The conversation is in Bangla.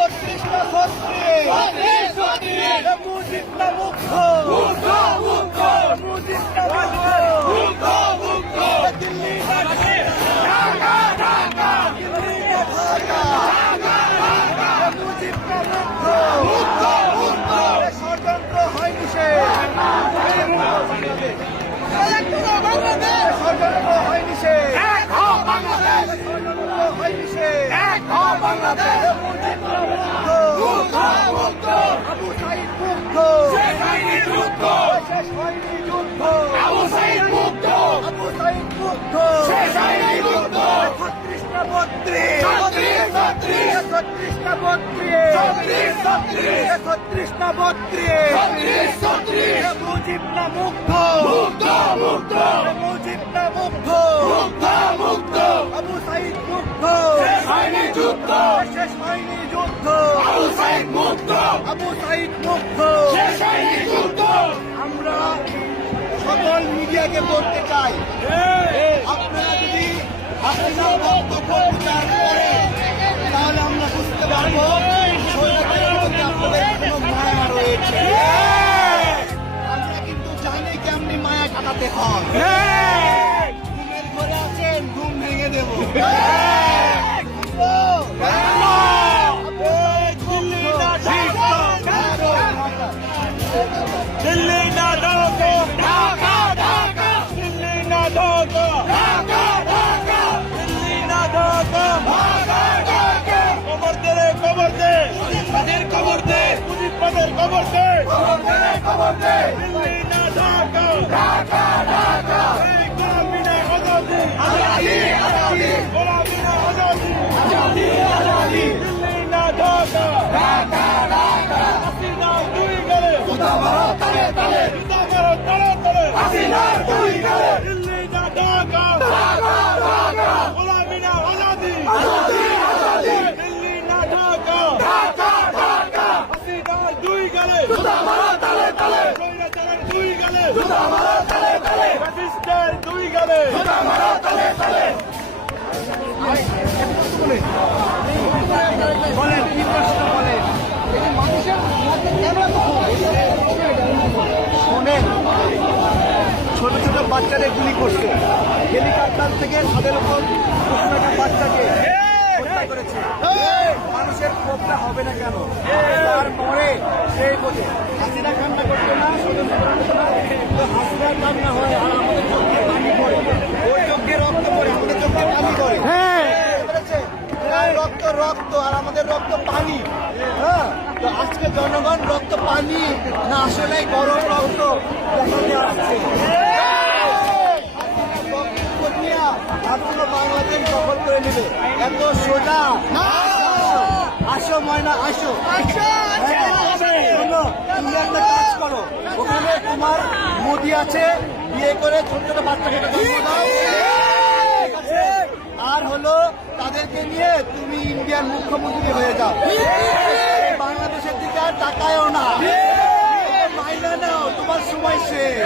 ছত্রিশ বাংলাদেশ মুক্ত আবু সাইদ মুক্ত শেষ হয়নি যুদ্ধ শেষ হয়নি যুদ্ধ আবু সাইদ মুক্ত আবু সাইদ মুক্ত আমরা সকল মিডিয়াকে বলতে চাই আপনারা খবর দে! খবর দে জুতা মারো ছোট ছোট বাচ্চাদের গুলি করছে। হেলিকপ্টার থেকে তাদের উপর বাচ্চাকে হত্যা করেছে মানুষের ক্ষোভটা হবে না কেন তারপরে সেই বোঝে হাসিনা কান্না করতো না রক্ত রক্ত আর আমাদের রক্ত পানি হ্যাঁ। তো আজকে জনগণ রক্ত পানি না আসলে গরম রক্ত বাংলাদেশ দখল করে নেবে এত সোজা আসো। ময়না আসো। শোনো, তুমি একটা কাজ করো। ওখানে তোমার মোদি আছে বিয়ে করে ছোট ছোট বাচ্চা? আর হলো তাদেরকে নিয়ে তুমি ইন্ডিয়ার মুখ্যমন্ত্রী হয়ে যাও। বাংলাদেশের দিকে আর তাকায়ও না। মাইনা নাও তোমার সময় শেষ।